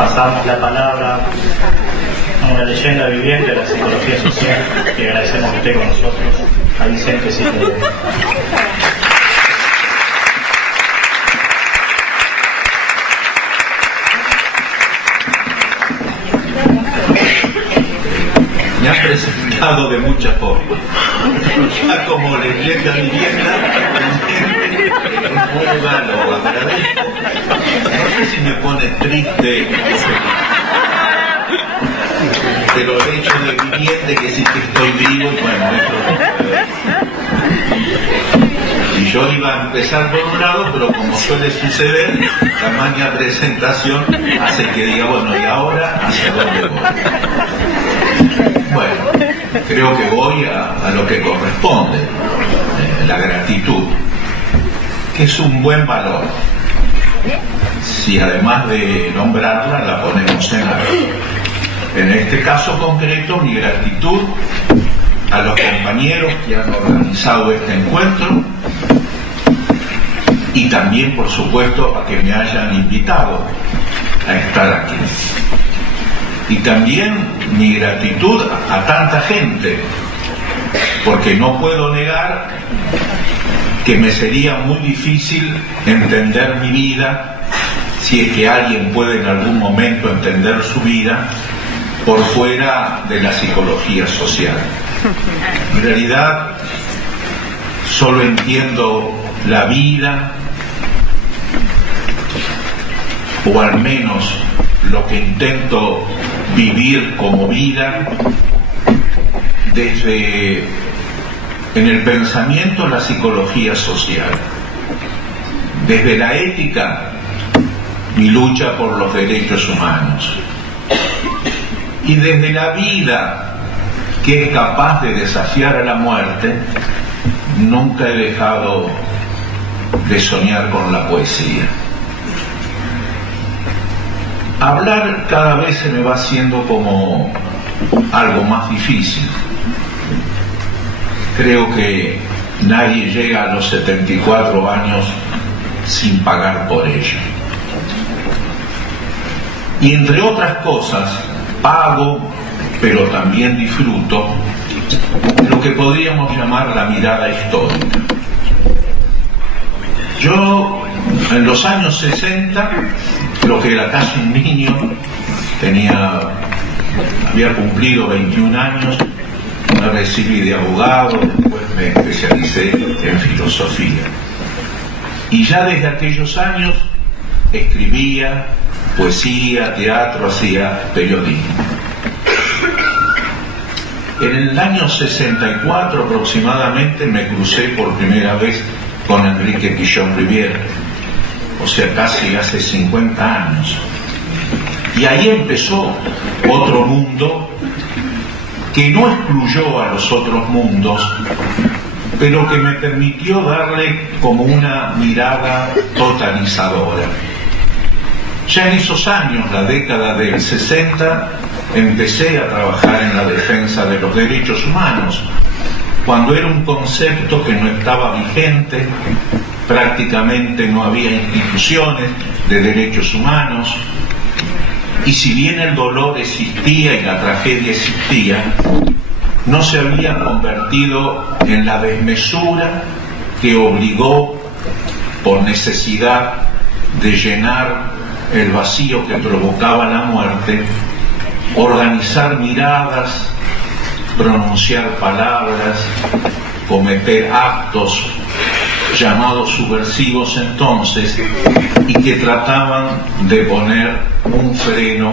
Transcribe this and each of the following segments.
pasamos la palabra a una leyenda viviente de la psicología social, que agradecemos que esté con nosotros, a Vicente Ciclón. Me han presentado de muchas formas, ya como leyenda vivienda, muy malo, agradezco. No sé si me pone triste, pero el hecho de viviente, que sí que estoy vivo, bueno, eso. Y yo iba a empezar por un lado, pero como suele suceder, la magna presentación hace que diga, bueno, ¿y ahora hacia dónde voy? Bueno, creo que voy a lo que corresponde, la gratitud, que es un buen valor, si además de nombrarla la ponemos en alto. En este caso concreto, mi gratitud a los compañeros que han organizado este encuentro y también, por supuesto, a que me hayan invitado a estar aquí. Y también mi gratitud a tanta gente, porque no puedo negar que me sería muy difícil entender mi vida, si es que alguien puede en algún momento entender su vida, por fuera de la psicología social. En realidad, solo entiendo la vida, o al menos lo que intento vivir como vida, desde en el pensamiento la psicología social, desde la ética mi lucha por los derechos humanos, y desde la vida que es capaz de desafiar a la muerte. Nunca he dejado de soñar con la poesía. Hablar cada vez se me va haciendo como algo más difícil. Creo que nadie llega a los 74 años sin pagar por ello. Y entre otras cosas, pago, pero también disfruto lo que podríamos llamar la mirada histórica. Yo, en los años 60, lo que era casi un niño, había cumplido 21 años, me recibí de abogado, después me especialicé en filosofía. Y ya desde aquellos años escribía poesía, teatro, hacía periodismo. En el año 64 aproximadamente me crucé por primera vez con Enrique Pichon Rivière, o sea, casi hace 50 años. Y ahí empezó otro mundo que no excluyó a los otros mundos, pero que me permitió darle como una mirada totalizadora. Ya en esos años, la década del 60, empecé a trabajar en la defensa de los derechos humanos, cuando era un concepto que no estaba vigente, prácticamente no había instituciones de derechos humanos, y si bien el dolor existía y la tragedia existía, no se había convertido en la desmesura que obligó, por necesidad de llenar el vacío que provocaba la muerte, organizar miradas, pronunciar palabras, cometer actos llamados subversivos entonces, y que trataban de poner un freno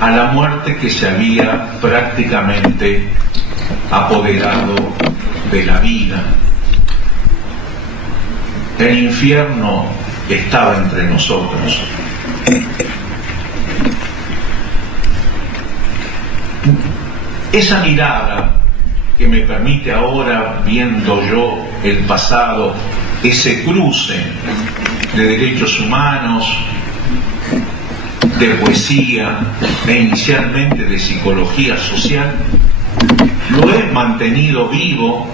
a la muerte que se había prácticamente apoderado de la vida. El infierno estaba entre nosotros. Esa mirada que me permite ahora, viendo yo el pasado, ese cruce de derechos humanos, de poesía e inicialmente de psicología social, lo he mantenido vivo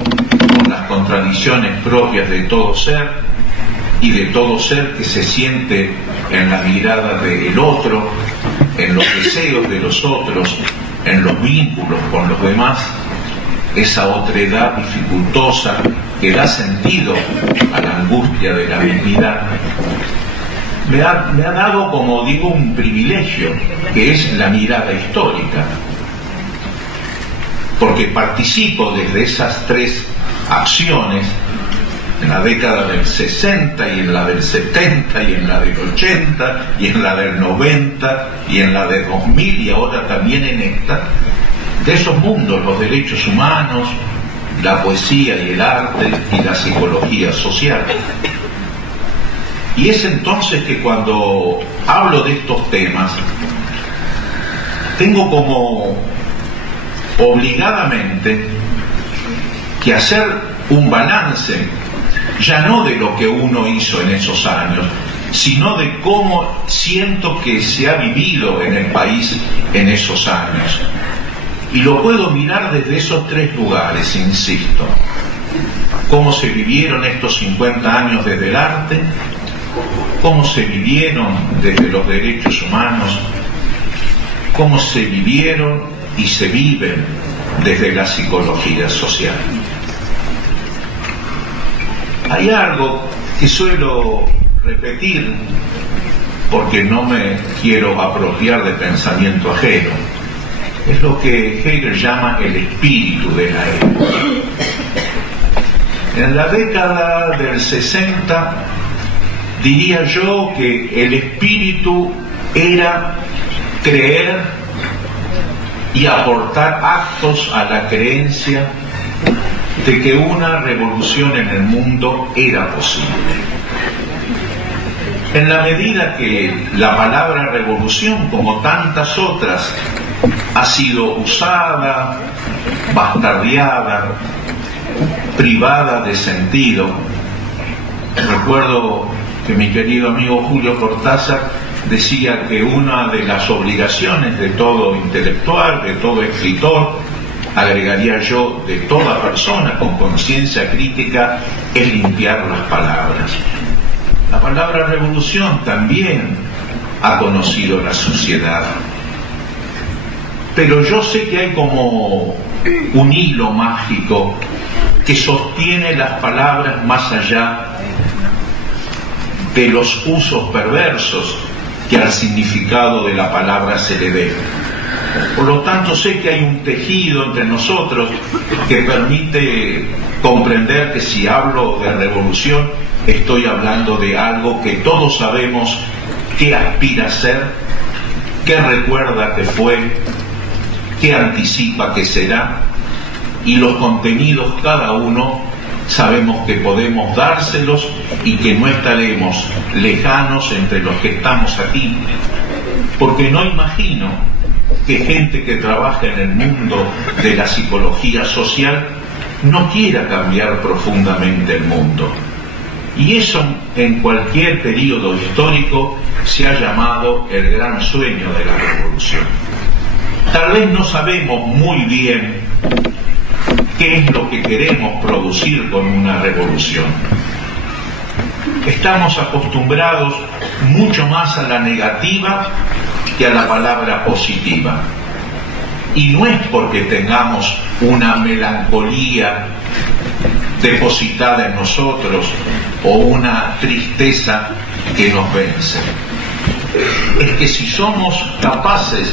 con las contradicciones propias de todo ser y de todo ser que se siente en la mirada del otro, en los deseos de los otros, en los vínculos con los demás, esa otredad dificultosa que da sentido a la angustia de la dignidad, me ha dado, como digo, un privilegio, que es la mirada histórica, porque participo desde esas tres acciones, en la década del 60 y en la del 70 y en la del 80 y en la del 90 y en la de 2000 y ahora también en esta, de esos mundos, los derechos humanos, la poesía y el arte y la psicología social. Y es entonces que cuando hablo de estos temas, tengo como obligadamente que hacer un balance, ya no de lo que uno hizo en esos años, sino de cómo siento que se ha vivido en el país en esos años. Y lo puedo mirar desde esos tres lugares, insisto. Cómo se vivieron estos 50 años desde el arte, cómo se vivieron desde los derechos humanos, cómo se vivieron y se viven desde la psicología social. Hay algo que suelo repetir porque no me quiero apropiar de pensamiento ajeno. Es lo que Hegel llama el espíritu de la época. En la década del 60 diría yo que el espíritu era creer y aportar actos a la creencia de que una revolución en el mundo era posible. En la medida que la palabra revolución, como tantas otras, ha sido usada, bastardeada, privada de sentido. Recuerdo que mi querido amigo Julio Cortázar decía que una de las obligaciones de todo intelectual, de todo escritor, agregaría yo, de toda persona con conciencia crítica, es limpiar las palabras. La palabra revolución también ha conocido la suciedad. Pero yo sé que hay como un hilo mágico que sostiene las palabras más allá de los usos perversos que al significado de la palabra se le dé. Por lo tanto, sé que hay un tejido entre nosotros que permite comprender que si hablo de revolución, estoy hablando de algo que todos sabemos que aspira a ser, que recuerda que fue, que anticipa que será, y los contenidos cada uno sabemos que podemos dárselos y que no estaremos lejanos entre los que estamos aquí, porque no imagino que gente que trabaja en el mundo de la psicología social no quiera cambiar profundamente el mundo. Y eso en cualquier periodo histórico se ha llamado el gran sueño de la revolución. Tal vez no sabemos muy bien qué es lo que queremos producir con una revolución. Estamos acostumbrados mucho más a la negativa que a la palabra positiva. Y no es porque tengamos una melancolía depositada en nosotros o una tristeza que nos vence. Es que si somos capaces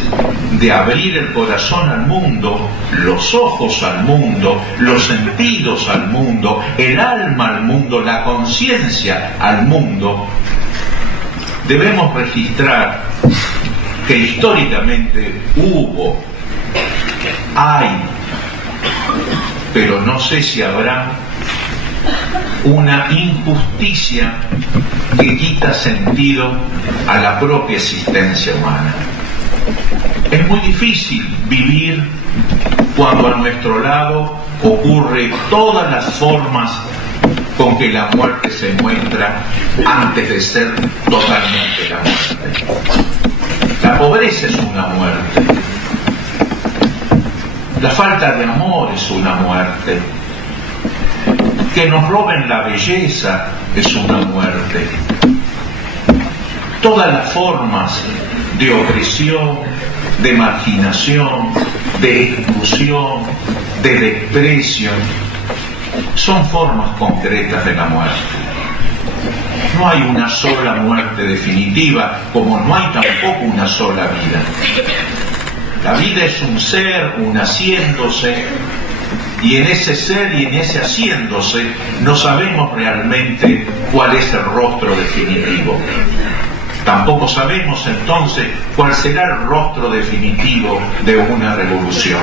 de abrir el corazón al mundo, los ojos al mundo, los sentidos al mundo, el alma al mundo, la conciencia al mundo, debemos registrar que históricamente hubo, hay, pero no sé si habrá, una injusticia que quita sentido a la propia existencia humana. Es muy difícil vivir cuando a nuestro lado ocurre todas las formas con que la muerte se muestra antes de ser totalmente la muerte. La pobreza es una muerte. La falta de amor es una muerte. Que nos roben la belleza es una muerte. Todas las formas de opresión, de marginación, de exclusión, de desprecio. Son formas concretas de la muerte. No hay una sola muerte definitiva, como no hay tampoco una sola vida. La vida es un ser, un haciéndose, y en ese ser y en ese haciéndose no sabemos realmente cuál es el rostro definitivo. Tampoco sabemos entonces cuál será el rostro definitivo de una revolución.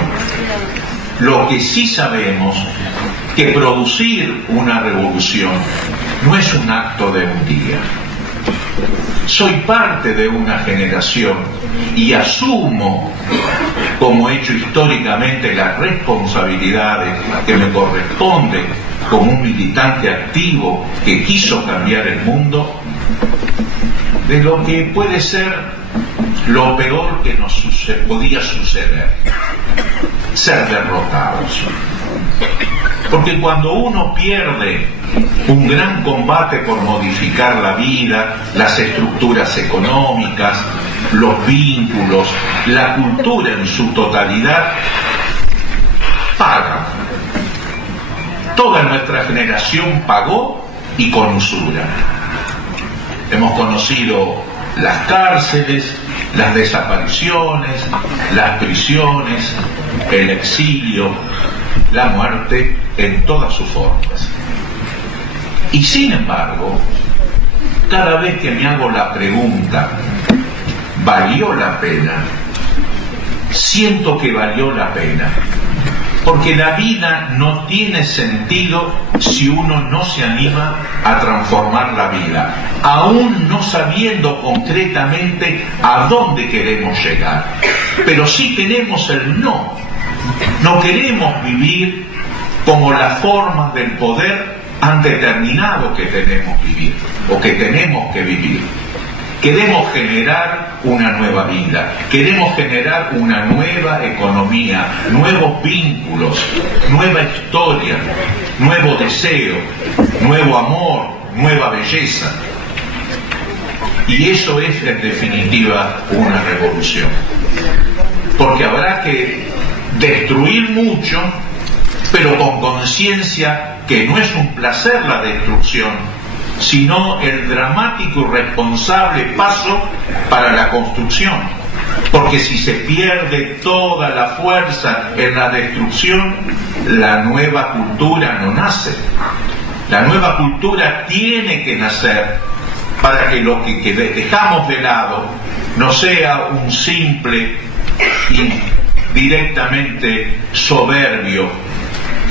Lo que sí sabemos que producir una revolución no es un acto de un día. Soy parte de una generación y asumo como hecho históricamente las responsabilidades que me corresponden como un militante activo que quiso cambiar el mundo, de lo que puede ser lo peor que nos podía suceder: ser derrotados. Porque cuando uno pierde un gran combate por modificar la vida, las estructuras económicas, los vínculos, la cultura en su totalidad, paga. Toda nuestra generación pagó, y con usura. Hemos conocido las cárceles, las desapariciones, las prisiones, el exilio, la muerte en todas sus formas. Y sin embargo, cada vez que me hago la pregunta, ¿valió la pena?, siento que valió la pena. Porque la vida no tiene sentido si uno no se anima a transformar la vida, aún no sabiendo concretamente a dónde queremos llegar. Pero sí tenemos el no. No queremos vivir como las formas del poder han determinado que tenemos vivir o que tenemos que vivir. Queremos generar una nueva vida, queremos generar una nueva economía, nuevos vínculos, nueva historia, nuevo deseo, nuevo amor, nueva belleza. Y eso es en definitiva una revolución. Porque habrá que destruir mucho, pero con conciencia que no es un placer la destrucción, sino el dramático y responsable paso para la construcción. Porque si se pierde toda la fuerza en la destrucción, la nueva cultura no nace. La nueva cultura tiene que nacer para que lo que dejamos de lado no sea un simple y directamente soberbio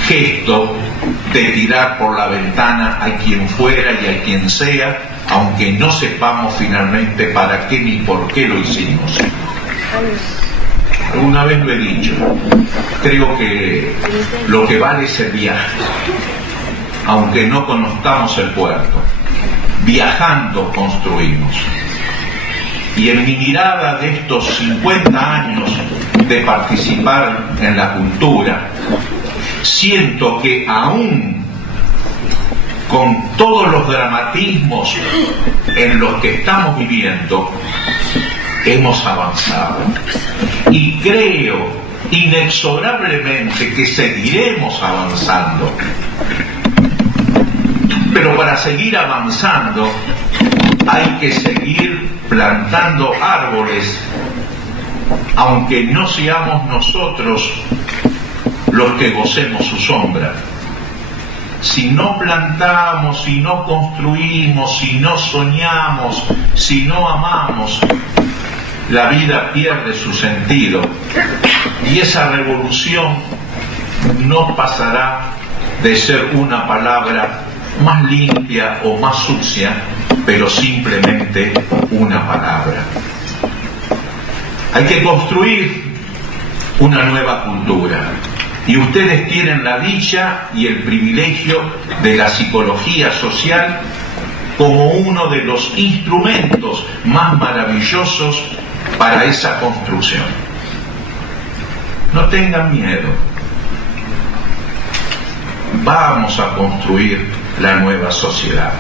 gesto de tirar por la ventana a quien fuera y a quien sea, aunque no sepamos finalmente para qué ni por qué lo hicimos. Alguna vez lo he dicho, creo que lo que vale es el viaje, aunque no conozcamos el puerto. Viajando construimos. Y en mi mirada de estos 50 años de participar en la cultura, siento que aún con todos los dramatismos en los que estamos viviendo, hemos avanzado. Y creo inexorablemente que seguiremos avanzando. Pero para seguir avanzando hay que seguir plantando árboles, aunque no seamos nosotros los que gocemos su sombra. Si no plantamos, si no construimos, si no soñamos, si no amamos, la vida pierde su sentido y esa revolución no pasará de ser una palabra más limpia o más sucia, pero simplemente una palabra. Hay que construir una nueva cultura. Y ustedes tienen la dicha y el privilegio de la psicología social como uno de los instrumentos más maravillosos para esa construcción. No tengan miedo. Vamos a construir la nueva sociedad.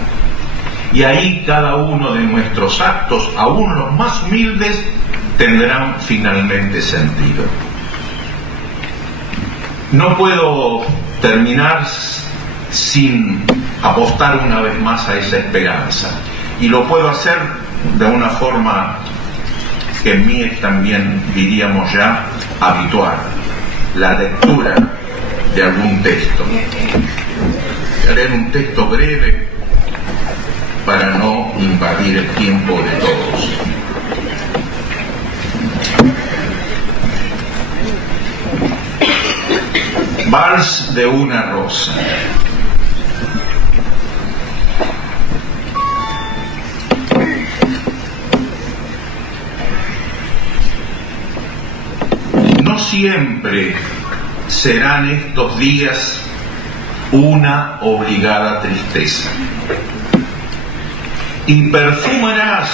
Y ahí cada uno de nuestros actos, aún los más humildes, tendrán finalmente sentido. No puedo terminar sin apostar una vez más a esa esperanza, y lo puedo hacer de una forma que en mí es también, diríamos ya, habitual: la lectura de algún texto. Voy a leer un texto breve para no invadir el tiempo de todos. Vals de una rosa. No siempre serán estos días una obligada tristeza, y perfumarás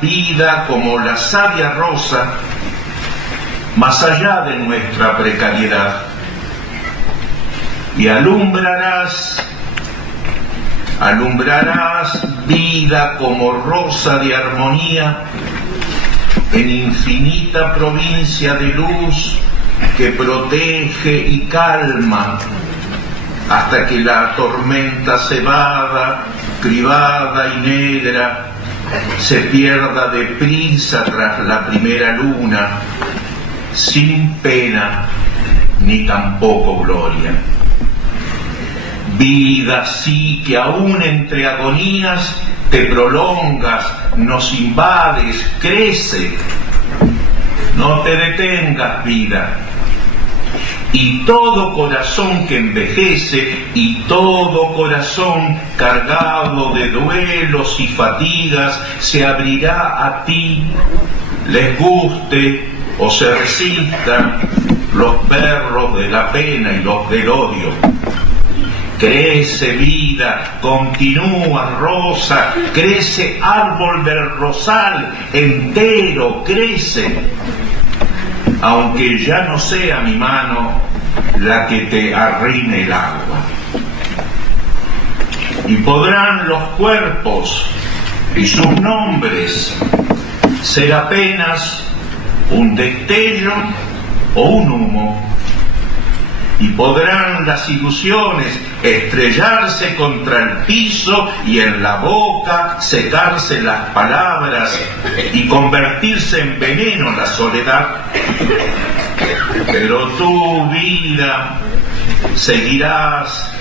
vida como la savia rosa, más allá de nuestra precariedad, y alumbrarás vida como rosa de armonía en infinita provincia de luz que protege y calma hasta que la tormenta cebada, cribada y negra se pierda deprisa tras la primera luna, sin pena ni tampoco gloria. Vida sí que aún entre agonías te prolongas, nos invades, crece. No te detengas, vida. Y todo corazón que envejece, y todo corazón cargado de duelos y fatigas, se abrirá a ti, les guste o se resistan los perros de la pena y los del odio. Crece vida, continúa rosa, crece árbol del rosal, entero crece, aunque ya no sea mi mano la que te arrime el agua. Y podrán los cuerpos y sus nombres ser apenas un destello o un humo, y podrán las ilusiones estrellarse contra el piso y en la boca secarse las palabras y convertirse en veneno la soledad. Pero tú, vida, seguirás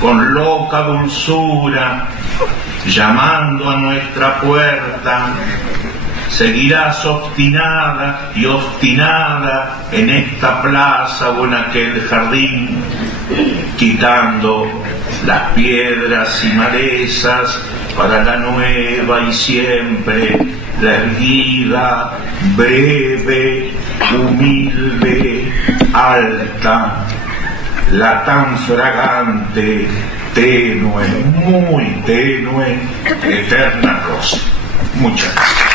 con loca dulzura llamando a nuestra puerta. Seguirás obstinada y obstinada en esta plaza o en aquel jardín, quitando las piedras y malezas para la nueva y siempre, la erguida, breve, humilde, alta, la tan fragante, tenue, muy tenue, eterna rosa. Muchas gracias.